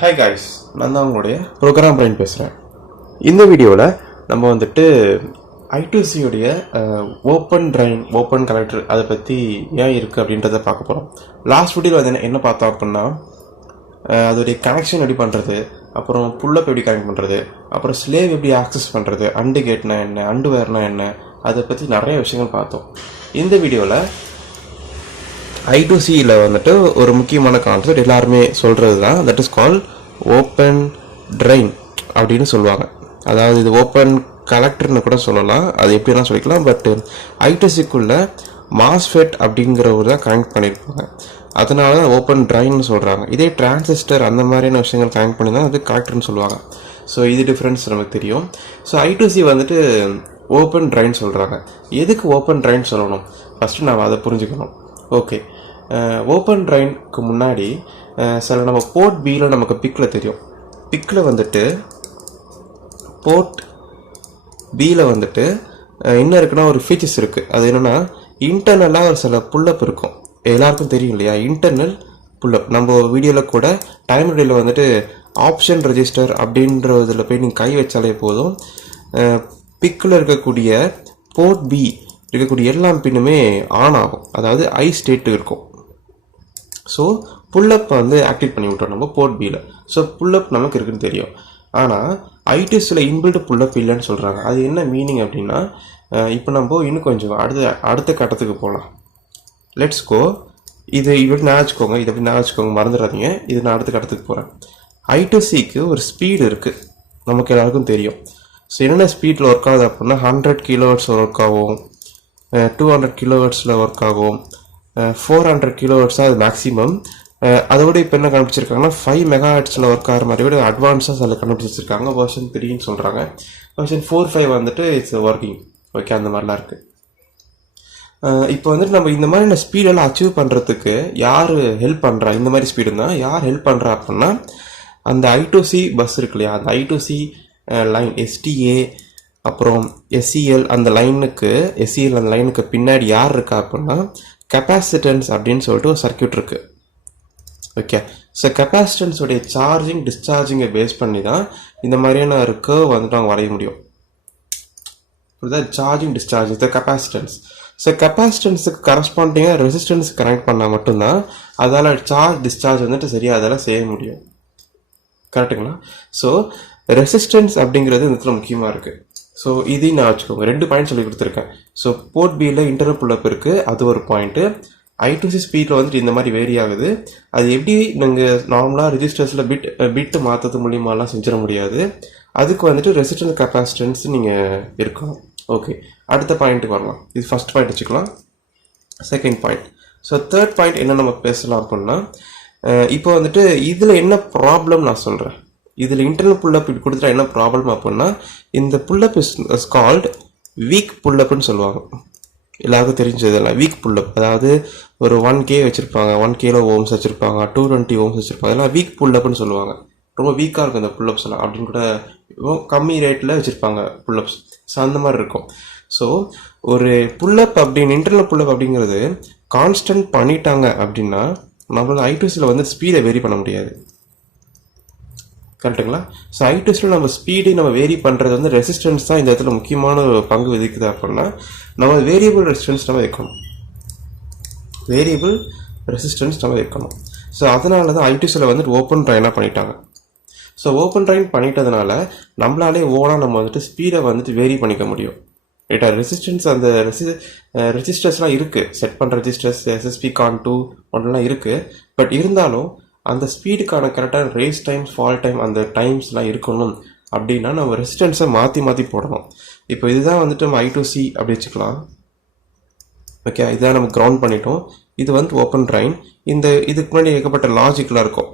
Hi guys, நான் தான் உங்களுடைய ப்ரோக்ராம் பிரைன் பேசுகிறேன். இந்த வீடியோவில் நம்ம வந்துட்டு I2C உடைய ஓப்பன் ட்ரைன் ஓப்பன் கலெக்டர் அதை பற்றி ஏன் இருக்குது அப்படின்றத பார்க்க போகிறோம். லாஸ்ட் வீடியோவில் வந்து என்ன பார்த்தோம் அப்படின்னா அதோடைய கனெக்ஷன் எப்படி பண்ணுறது, அப்புறம் புல்லப் எப்படி கனெக்ட் பண்ணுறது, அப்புறம் ஸ்லேவ் எப்படி ஆக்சஸ் பண்ணுறது, அண்டு கேட்னா என்ன, அண்டு வேர்னா என்ன, அதை பற்றி நிறைய விஷயங்கள் பார்த்தோம். இந்த வீடியோவில் I2Cயில் வந்துட்டு ஒரு முக்கியமான கான்செப்ட் எல்லாருமே சொல்கிறது தான், that is call open drain அப்படின்னு சொல்லுவாங்க. அதாவது இது ஓப்பன் கலெக்டர்னு கூட சொல்லலாம், அது எப்படிலாம் சொல்லிக்கலாம். பட் I2Cக்குள்ளே மாஸ்ஃபெட் அப்படிங்கிற ஒரு தான் கனெக்ட் பண்ணியிருப்பாங்க, அதனால தான் ஓப்பன் ட்ரைன்னு சொல்கிறாங்க. இதே டிரான்சிஸ்டர் அந்த மாதிரியான விஷயங்கள் கனெக்ட் பண்ணி தான் அது கலெக்டர்னு சொல்லுவாங்க. ஸோ இது டிஃப்ரென்ஸ் நமக்கு தெரியும். ஸோ I2C வந்துட்டு ஓப்பன் ட்ரைன் சொல்கிறாங்க. எதுக்கு ஓப்பன் ட்ரைன் சொல்லணும், ஃபஸ்ட்டு நாம் அதை புரிஞ்சுக்கணும். ஓகே, ஓப்பன் ட்ரைனுக்கு முன்னாடி சில நம்ம போர்ட் பியில் நமக்கு பிக்கில் தெரியும். பிக்கில் வந்துட்டு போர்ட் பியில் வந்துட்டு என்ன இருக்குன்னா ஒரு ஃபீச்சர்ஸ் இருக்குது. அது என்னென்னா இன்டர்னலாக ஒரு சில புல்லப் இருக்கும், எல்லாருக்கும் தெரியும் இல்லையா, இன்டர்னல் புல்லப். நம்ம வீடியோவில் கூட டைம் ரீடில் வந்துட்டு ஆப்ஷன் ரெஜிஸ்டர் அப்படின்ற இதில் போய் நீங்கள் கை வச்சாலே போதும், பிக்கில் இருக்கக்கூடிய போர்ட் பி இருக்கக்கூடிய எல்லா பின்னுமே ஆன் ஆகும், அதாவது ஐ ஸ்டேட்டு இருக்கும். ஸோ புல்லப் வந்து ஆக்டிவேட் பண்ணி விட்டோம் நம்ம போர்ட் பியில். ஸோ புல்லப் நமக்கு இருக்குன்னு தெரியும். ஆனால் I2Cயில் இன்பில்ட் புல்லப் இல்லைன்னு சொல்கிறாங்க. அது என்ன மீனிங் அப்படின்னா, இப்போ நம்ம இன்னும் கொஞ்சம் அடுத்த கட்டத்துக்கு போகலாம். Let's go. இது இப்படி ஞாபகிக்கோங்க, இதை எப்படி ஞாபகிக்கோங்க, மறந்துடாதீங்க. இது நான் அடுத்த கட்டத்துக்கு போகிறேன். I2Cக்கு ஒரு ஸ்பீடு இருக்குது, நமக்கு எல்லாருக்கும் தெரியும். ஸோ என்னென்ன ஸ்பீடில் ஒர்க் ஆகுது அப்படின்னா 100 kHz ஒர்க் ஆகும், 200 kHz ஒர்க் ஆகும், 400 kHz அது மேக்ஸிமம். அதோட இப்போ என்ன கண்டுபிடிச்சிருக்காங்கன்னா 5 MHz ஒர்க் ஆகிற மாதிரி விட அட்வான்ஸாக சில கண்டுபிடிச்சிருக்காங்க. வெர்ஷன் 3ன்னு சொல்கிறாங்க. வெர்ஷன் 4-5 வந்துட்டு இட்ஸ் ஒர்க்கிங். ஓகே, அந்த மாதிரிலாம் இருக்குது. இப்போ வந்துட்டு நம்ம இந்த மாதிரி ஸ்பீடெல்லாம் அச்சீவ் பண்ணுறதுக்கு யார் ஹெல்ப் பண்ணுறா, இந்த மாதிரி ஸ்பீடுனா யார் ஹெல்ப் பண்ணுறா அப்படின்னா அந்த I2C பஸ் இருக்கு இல்லையா, அந்த I2C லைன் STA அப்புறம் SEL அந்த லைனுக்கு பின்னாடி யார் இருக்கா அப்படின்னா கெப்பாசிட்டன்ஸ் அப்படின்னு சொல்லிட்டு ஒரு சர்க்கியூட் இருக்குது. ஓகே, ஸோ கெப்பாசிட்டன்ஸோடைய சார்ஜிங் டிஸ்சார்ஜிங்கை பேஸ் பண்ணி தான் இந்த மாதிரியான ஒரு கர்வ் வந்துட்டு அவங்க வரைய முடியும். இதுதான் சார்ஜிங் டிஸ்சார்ஜ், இது கெப்பாசிட்டன்ஸ். ஸோ கெப்பாசிட்டன்ஸுக்கு கரஸ்பாண்டிங்காக ரெசிஸ்டன்ஸ் கனெக்ட் பண்ணால் மட்டும்தான் அதால் சார்ஜ் டிஸ்சார்ஜ் வந்துட்டு சரியாக அதெல்லாம் செய்ய முடியும். கரெக்டுங்களா? ஸோ ரெசிஸ்டன்ஸ் அப்படிங்கிறது இந்த இடத்துல முக்கியமாக இருக்குது. ஸோ இதையும் நான் வச்சுக்கோங்க, 2 பாயிண்ட் சொல்லி கொடுத்துருக்கேன். ஸோ போர்ட் பியில் இன்டர்னல் புல்லப் இருக்குது, அது ஒரு பாயிண்ட்டு. I2C ஸ்பீடில் வந்துட்டு இந்த மாதிரி வேரி ஆகுது. அது எப்படி நீங்கள் நார்மலாக ரெஜிஸ்டர்ஸில் பிட்டு மாற்றது மூலியமாலாம் செஞ்சிட முடியாது. அதுக்கு வந்துட்டு ரெசிஸ்டன்ஸ் கெப்பாசிட்டன்ஸ் நீங்கள் இருக்கணும். ஓகே, அடுத்த பாயிண்ட்டுக்கு வரலாம். இது ஃபர்ஸ்ட் பாயிண்ட் வச்சுக்கலாம். Second point. So third point என்ன நம்ம பேசலாம் அப்படின்னா, இப்போ வந்துட்டு இதில் என்ன ப்ராப்ளம் நான் சொல்கிறேன். இதில் இன்டர்னல் புல்லப் இப்படி கொடுத்துட்டா என்ன ப்ராப்ளம் அப்படின்னா, இந்த புல்லப் இஸ் கால்ட் வீக் புல்லப்னு சொல்லுவாங்க. எல்லாருக்கும் தெரிஞ்சதெல்லாம் வீக் புல்லப். அதாவது ஒரு 1K வச்சுருப்பாங்க, 1 kilo ohms வச்சுருப்பாங்க, 220 ohms வச்சுருப்பாங்க. அதெல்லாம் வீக் புல்லப்னு சொல்லுவாங்க. ரொம்ப வீக்காக இருக்கும் இந்த புல்லப்ஸ் எல்லாம் அப்படின்னு கூட, கம்மி ரேட்டில் வச்சுருப்பாங்க புல்லப்ஸ். ஸோ அந்த மாதிரி இருக்கும். ஸோ ஒரு புல்லப் அப்படின்னு இன்டர்னல் புல்லப் அப்படிங்கிறது கான்ஸ்டன்ட் பண்ணிட்டாங்க அப்படின்னா நம்மளால் I2Cயில் வந்து ஸ்பீடை வேரி பண்ண முடியாது. கரெக்டுங்களா? ஸோ I2Cயில் நம்ம ஸ்பீடை நம்ம வேரி பண்ணுறது வந்து ரெசிஸ்டன்ஸ் தான் இந்த இடத்துல முக்கியமான பங்கு விதிக்குது அப்படின்னா நம்ம வேரியபிள் ரெசிஸ்டன்ஸ் நம்ம வைக்கணும். ஸோ அதனால தான் I2Cயில் வந்துட்டு ஓப்பன் ட்ரைனாக பண்ணிட்டாங்க. ஸோ ஓப்பன் ட்ரைன் பண்ணிட்டதுனால நம்மளாலே ஓனாக நம்ம வந்துட்டு ஸ்பீடை வந்துட்டு வேரி பண்ணிக்க முடியும். ரைட்டா? ரெசிஸ்டன்ஸ் அந்த ரெஜிஸ்டர்ஸ்லாம் இருக்குது, செட் பண்ணுற ரெஜிஸ்டர்ஸ் SSP Con2 ஒன்றெல்லாம் இருக்குது. பட் இருந்தாலும் அந்த ஸ்பீடுக்கான கரெக்டான ரேஸ் டைம்ஸ், ஃபால் டைம், அந்த டைம்ஸ்லாம் இருக்கணும் அப்படின்னா நம்ம ரெசிஸ்டன்ஸை மாற்றி போடணும். இப்போ இதுதான் வந்துட்டு நம்ம I2C அப்படி வச்சுக்கலாம். ஓகே, இதான் நம்ம கிரவுண்ட் பண்ணிட்டோம். இது வந்து ஓப்பன் ட்ரைன். இதுக்கு முன்னாடி ஏகப்பட்ட லாஜிக்லாம் இருக்கும்,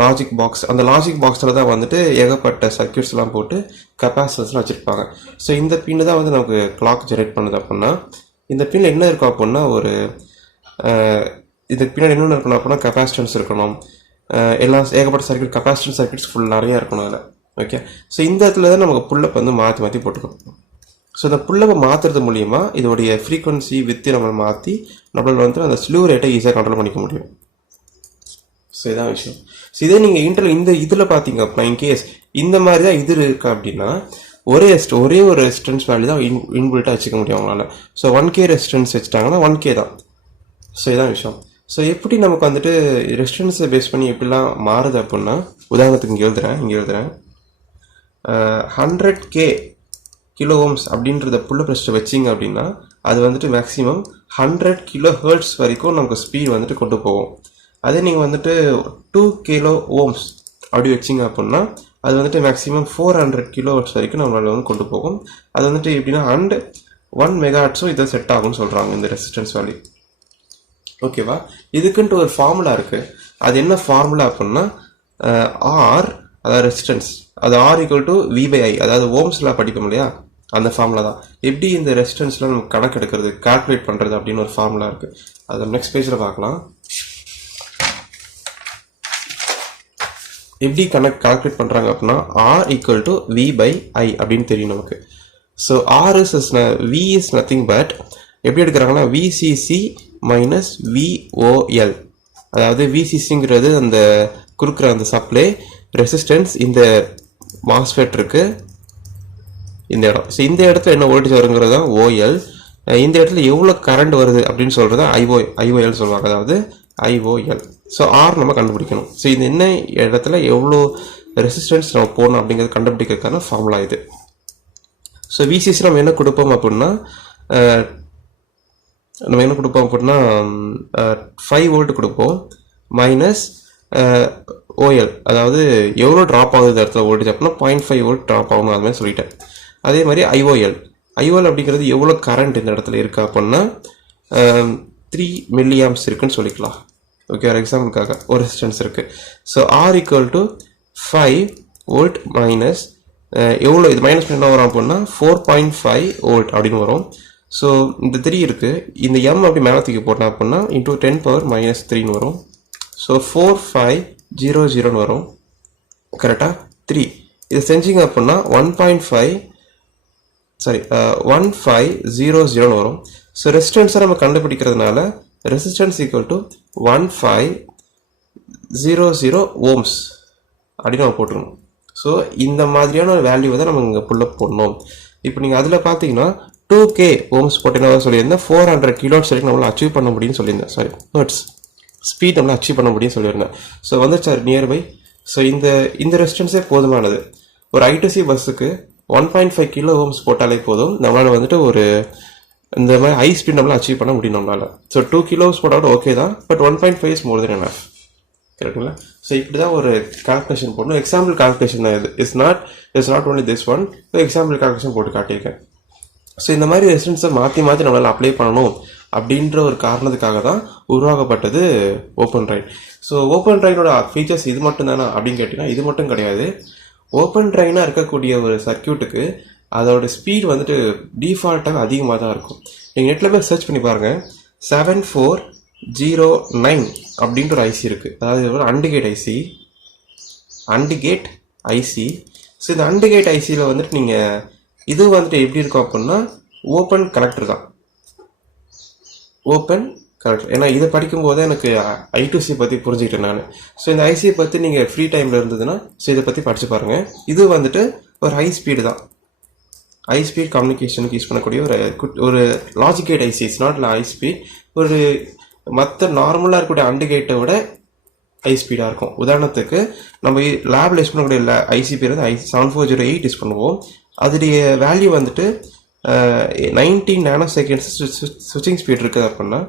லாஜிக் பாக்ஸ். அந்த லாஜிக் பாக்ஸில் தான் வந்துட்டு ஏகப்பட்ட சர்க்கியூட்ஸ்லாம் போட்டு கெப்பாசிட்டன்ஸ்லாம் வச்சுருப்பாங்க. ஸோ இந்த பின்னு தான் வந்து நமக்கு கிளாக் ஜெனரேட் பண்ணுது அப்படின்னா இந்த பின்னில் என்ன இருக்கும் அப்படின்னா ஒரு இதுக்கு பின்னாடி என்னென்ன இருக்கணும் அப்படின்னா கெப்பாசிட்டன்ஸ் இருக்கணும், எல்லாம் ஏகப்பட்ட சர்க்கியூட், கெப்பாசிட்டன்ஸ் சர்க்கியூட்ஸ் ஃபுல் நிறையா இருக்கணும் அதில். ஓகே, ஸோ இந்த இடத்துல தான் நமக்கு புல்லப் வந்து மாற்றி போட்டுக்கணும். ஸோ இந்த புல்லப்பை மாற்றுறது மூலிமா இதோடைய ஃப்ரீக்வன்சி வித்து நம்ம மாற்றி நம்மளால் வந்து அந்த ஸ்லூ ரேட்டை ஈஸியாக கண்ட்ரோல் பண்ணிக்க முடியும். ஸோ இதான் விஷயம். ஸோ இதே நீங்கள் இந்த இதில் பார்த்தீங்க அப்படின்னா இன்கேஸ் இந்த மாதிரி தான் இது இருக்கு அப்படின்னா ஒரே ஒரு ரெசிஸ்டன்ஸ் வேல்யூ தான் இன்பில்ட்டாக வச்சுக்க முடியும் அவங்களால. ஸோ 1K ரெசிஸ்டன்ஸ் வச்சுட்டாங்கன்னா 1K தான். ஸோ இதான் விஷயம். ஸோ எப்படி நமக்கு வந்துட்டு ரெசிஸ்டன்ஸை பேஸ் பண்ணி எப்படிலாம் மாறுது அப்படின்னா, உதாரணத்துக்கு இங்கே எழுதுறேன் 100K கிலோ ஓம்ஸ் அப்படின்றத புள்ள ப்ரெஸ்ட்டை வச்சிங்க அப்படின்னா அது வந்துட்டு மேக்ஸிமம் 100 கிலோ ஹெர்ட்ஸ் வரைக்கும் நமக்கு ஸ்பீட் வந்துட்டு கொண்டு போகும். அதே நீங்கள் வந்துட்டு 2 கிலோ ஓம்ஸ் அப்படி வச்சிங்க அப்படின்னா அது வந்துட்டு மேக்ஸிமம் 400 கிலோ ஹெர்ட்ஸ் வரைக்கும் நம்மளால வந்து கொண்டு போகும். அது வந்துட்டு எப்படின்னா 1 மெகாஹெர்ட்ஸும் இதை செட் ஆகும்னு சொல்கிறாங்க இந்த ரெசிஸ்டன்ஸ் வேல்யூ. ஓகேவா? இதுக்குன்ட்டு ஒரு ஃபார்முலா இருக்குது. அது என்ன ஃபார்முலா அப்படின்னா ஆர், அதாவது ரெசிஸ்டன்ஸ், அது ஆர் ஈக்குவல் டு V/I, அதாவது ஓம்ஸ்லாம் படிப்போம் இல்லையா, அந்த ஃபார்முலா தான். எப்படி இந்த ரெசிஸ்டன்ஸ்லாம் நம்ம கணக்கு எடுக்கிறது, கால்குலேட் பண்ணுறது அப்படின்னு ஒரு ஃபார்முலா இருக்குது. அதை நெக்ஸ்ட் பேஜில் பார்க்கலாம். எப்படி கால்குலேட் பண்ணுறாங்க அப்படின்னா ஆர் ஈக்குவல் டு V/I அப்படின்னு தெரியும் நமக்கு. So R V is nothing but எப்படி எடுக்கிறாங்கன்னா VCC மைனஸ் VOL, அதாவது VCCங்கிறது அந்த கொடுக்குற அந்த சப்ளை ரெசிஸ்டன்ஸ், இந்த மாஸ்ஃபெட் இருக்கு இந்த இடம். ஸோ இந்த இடத்துல என்ன வோல்டேஜ் வருங்கிறது தான் OL. இந்த இடத்துல எவ்வளோ கரண்ட் வருது அப்படின்னு சொல்கிறது IOL சொல்லுவாங்க, அதாவது IOL. ஸோ ஆர் நம்ம கண்டுபிடிக்கணும். ஸோ இது என்ன இடத்துல எவ்வளோ ரெசிஸ்டன்ஸ் நம்ம போடணும் அப்படிங்கிறது கண்டுபிடிக்கிறதுக்கான ஃபார்முலா இது. ஸோ VCC நம்ம என்ன கொடுப்போம் அப்படின்னா 5 வோல்ட் கொடுப்போம் மைனஸ் OL, அதாவது எவ்வளோ ட்ராப் ஆகுது இடத்துல வோல்டேஜ் அப்படின்னா 0.5 வோல்ட் ட்ராப் ஆகணும், அது மாதிரி சொல்லிட்டேன். அதே மாதிரி IOL அப்படிங்கிறது எவ்வளோ கரண்ட் இந்த இடத்துல இருக்கு அப்படின்னா 3 மில்லியாம்ஸ் இருக்குன்னு சொல்லிக்கலாம். ஓகே, ஒரு எக்ஸாம்பிளுக்காக ஒரு ரெசிஸ்டன்ஸ் இருக்குது. So R equal to 5 volt minus எவ்வளோ, இது மைனஸ் என்ன வரும் அப்படின்னா 4.5 வோல்ட் அப்படின்னு வரும். ஸோ இந்த 3 இருக்குது, இந்த எம் அப்படி மேலே தூக்கி போட்டோம் அப்படின்னா இன்டூ 10⁻³ வரும். ஸோ 4500 வரும். கரெக்டாக 3 இதை செஞ்சிங்க அப்படின்னா 1500 வரும். ஸோ ரெசிஸ்டன்ஸை நம்ம கண்டுபிடிக்கிறதுனால ரெசிஸ்டன்ஸ் ஈக்குவல் டு 1500 ஓம்ஸ் அப்படின்னு நம்ம போட்டுருணும். ஸோ இந்த மாதிரியான ஒரு வேல்யூவை தான் நம்ம இங்கே புல்லப் போடணும். இப்போ நீங்கள் அதில் பார்த்தீங்கன்னா 2K ஓம்ஸ் போட்டீங்கன்னா சொல்லியிருந்தேன் 400 கிலோஹெர்ட்ஸ் வரைக்கும் நம்மளால் அச்சீவ் பண்ண முடியும்னு சொல்லியிருந்தேன். ஹெர்ட்ஸ் ஸ்பீட் நம்மளால் அச்சீவ் பண்ண முடியும்னு சொல்லியிருந்தேன். ஸோ வந்துச்சு நியர்பை. ஸோ இந்த ரெசிஸ்டன்ஸே போதுமானது. ஒரு I2C பஸ்ஸுக்கு 1.5 கிலோ ஓம்ஸ் போட்டாலே போதும், நம்மளால் வந்துட்டு ஒரு இந்த மாதிரி ஹை ஸ்பீட் நம்மளால் அச்சீவ் பண்ண முடியும் நம்மளால். ஸோ 2 கிலோஸ் போட்டாலும் ஓகே தான், but 1.5 is more then enough. கரெக்டுங்களா? ஸோ இப்படி தான் ஒரு கால்குலேஷன் போடணும். எக்ஸாம்பிள் கால்குலேஷன் தான் இது. It's not only this one. Example calculation போட்டு காட்டியிருக்கேன். ஸோ இந்த மாதிரி ரெசிஸ்டன்ஸை மாற்றி நம்மளால் அப்ளை பண்ணணும் அப்படின்ற ஒரு காரணத்துக்காக தான் உருவாக்கப்பட்டது ஓப்பன் ட்ரைன். ஸோ ஓப்பன் ட்ரைனோட ஃபீச்சர்ஸ் இது மட்டும் தானே அப்படின்னு கேட்டிங்கன்னா இது மட்டும் கிடையாது. ஓப்பன் ட்ரைனாக இருக்கக்கூடிய ஒரு சர்க்கியூட்டுக்கு அதோட ஸ்பீட் வந்துட்டு டிஃபால்ட்டாக அதிகமாக தான் இருக்கும். நீங்கள் நெட்டில் போய் சர்ச் பண்ணி பாருங்கள். 7409 அப்படின்ற ஒரு ஐசி இருக்குது. அதாவது ஒரு அண்டுகேட் ஐசி. ஸோ இந்த அண்டுகேட் ஐசியில் வந்துட்டு நீங்கள் இது வந்துட்டு எப்படி இருக்கும் அப்படின்னா ஓப்பன் கனெக்டர் தான். ஓப்பன் கனெக்டர், ஏன்னா இதை படிக்கும்போது எனக்கு I2C பற்றி புரிஞ்சுக்கிட்டேன் நான். ஸோ இந்த ஐசியை பற்றி நீங்கள் ஃப்ரீ டைமில் இருந்ததுன்னா ஸோ இதை பற்றி படித்து பாருங்கள். இது வந்துட்டு ஒரு ஹை ஸ்பீடு தான். ஹை ஸ்பீட் கம்யூனிகேஷனுக்கு யூஸ் பண்ணக்கூடிய ஒரு logic gate IC. It's not high speed. ஒரு மற்ற நார்மலாக இருக்கக்கூடிய அண்டு கேட்டை விட ஹை ஸ்பீடாக இருக்கும். உதாரணத்துக்கு நம்ம லேபில் யூஸ் பண்ணக்கூடிய ஐசி பேர் வந்து 7408 யூஸ் பண்ணுவோம். அதோடைய வேல்யூ வந்துட்டு 19 நானோ செகண்ட்ஸ் ஸ்விட்சிங் ஸ்பீட் இருக்குது அப்படின்னா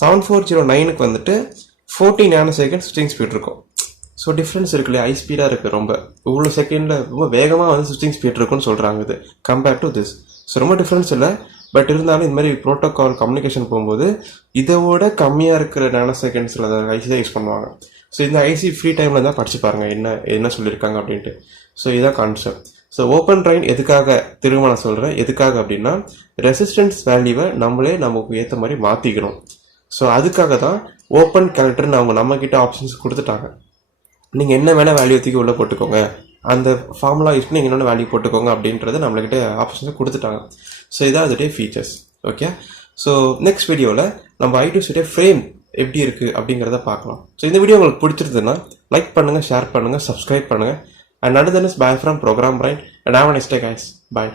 7409க்கு வந்துட்டு 40 நானோ செகண்ட் ஸ்விட்சிங் ஸ்பீட் இருக்கும். ஸோ டிஃப்ரென்ஸ் இருக்கு இல்லையா, ஹை ஸ்பீடாக இருக்குது ரொம்ப. இவ்வளோ செகண்டில் ரொம்ப வேகமாக வந்து ஸ்விட்சிங் ஸ்பீட் இருக்குன்னு சொல்கிறாங்க இது கம்பேர்ட் டு திஸ். ஸோ ரொம்ப டிஃப்ரென்ஸ் இல்லை, பட் இருந்தாலும் இந்த மாதிரி ப்ரோட்டோகால் கம்யூனிகேஷன் போகும்போது இதோட கம்மியாக இருக்கிற நானோ செகண்ட்ஸில் ஐசி தான் யூஸ் பண்ணுவாங்க. ஸோ இந்த ஐசி ஃப்ரீ டைமில் தான் படிச்சு பாருங்கள் என்ன சொல்லியிருக்காங்க அப்படின்ட்டு. ஸோ இதுதான் கான்செப்ட். ஸோ ஓப்பன் ட்ரைன் எதுக்காக திரும்ப நான் சொல்கிறேன், எதுக்காக அப்படின்னா ரெசிஸ்டன்ஸ் வேல்யூவை நமக்கு ஏற்ற மாதிரி மாற்றிக்கணும். ஸோ அதுக்காக தான் ஓப்பன் கலெக்டர்னு நம்மக்கிட்ட ஆப்ஷன்ஸ் கொடுத்துட்டாங்க. நீங்கள் என்ன வேணால் வேல்யூ தூக்கி உள்ளே போட்டுக்கோங்க, அந்த ஃபார்முலா யூஸ் பண்ணி நீங்கள் என்னென்ன வேல்யூ போட்டுக்கோங்க அப்படின்றது நம்மள்கிட்ட ஆப்ஷன்ஸை கொடுத்துட்டாங்க. ஸோ இதான் அதோடைய ஃபீச்சர்ஸ். ஓகே, ஸோ நெக்ஸ்ட் வீடியோவில் நம்ம I2C ஃப்ரேம் எப்படி இருக்குது அப்படிங்கிறத பார்க்கலாம். ஸோ இந்த வீடியோ உங்களுக்கு பிடிச்சிருந்ததுன்னா லைக் பண்ணுங்கள், ஷேர் பண்ணுங்கள், சப்ஸ்கிரைப் பண்ணுங்கள். And another is bye from program brain and have a nice day guys. Bye.